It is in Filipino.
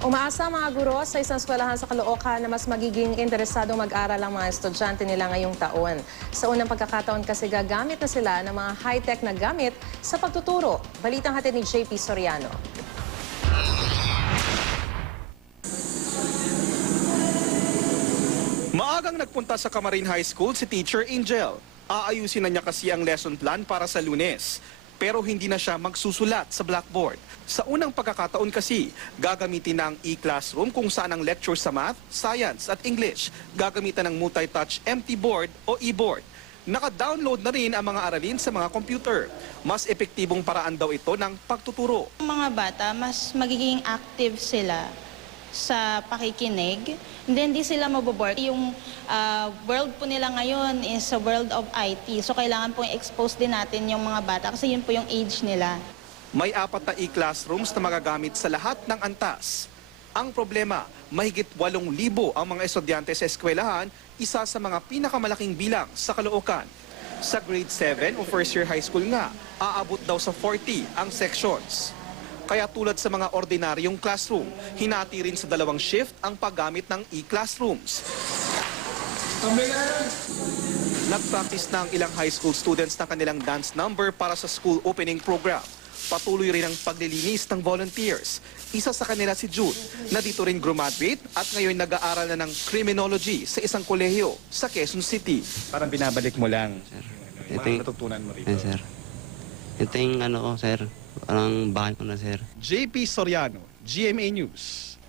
Umaasa ang mga guro sa isang eskwelahan sa Caloocan na mas magiging interesadong mag-aral ang mga estudyante nila ngayong taon. Sa unang pagkakataon kasi gagamit na sila ng mga high-tech na gamit sa pagtuturo. Balitang hatid ni JP Soriano. Maagang nagpunta sa Camarines High School si Teacher Angel. Aayusin na niya kasi ang lesson plan para sa Lunes. Pero hindi na siya magsusulat sa blackboard. Sa unang pagkakataon kasi, gagamitin na ang e-classroom kung saan ang lecture sa math, science at English gagamitan ng multi-touch empty board o e-board. Naka-download na rin ang mga aralin sa mga computer. Mas epektibong paraan daw ito ng pagtuturo. Ang mga bata, mas magiging active sila sa pakikinig. Hindi sila mabobore. Yung world po nila ngayon is a world of IT. So kailangan po i-expose din natin yung mga bata kasi yun po yung age nila. May 4 na e-classrooms na magagamit sa lahat ng antas. Ang problema, mahigit 8,000 ang mga estudyante sa eskwelahan, isa sa mga pinakamalaking bilang sa Caloocan. Sa grade 7 o first year high school nga, aabot daw sa 40 ang sections. Kaya tulad sa mga ordinaryong classroom, hinati rin sa 2 shift ang paggamit ng e-classrooms. Nag-practice na ang ilang high school students ng kanilang dance number para sa school opening program. Patuloy rin ang paglilinis ng volunteers. Isa sa kanila si Jude, na dito rin graduate at ngayon nag-aaral na ng criminology sa isang kolehiyo sa Quezon City. Parang binabalik mo lang. Ito Mga yung, natutunan mo rito. sir. Ito yung ano ko, sir. Parang bahay ko na, sir. JP Soriano, GMA News.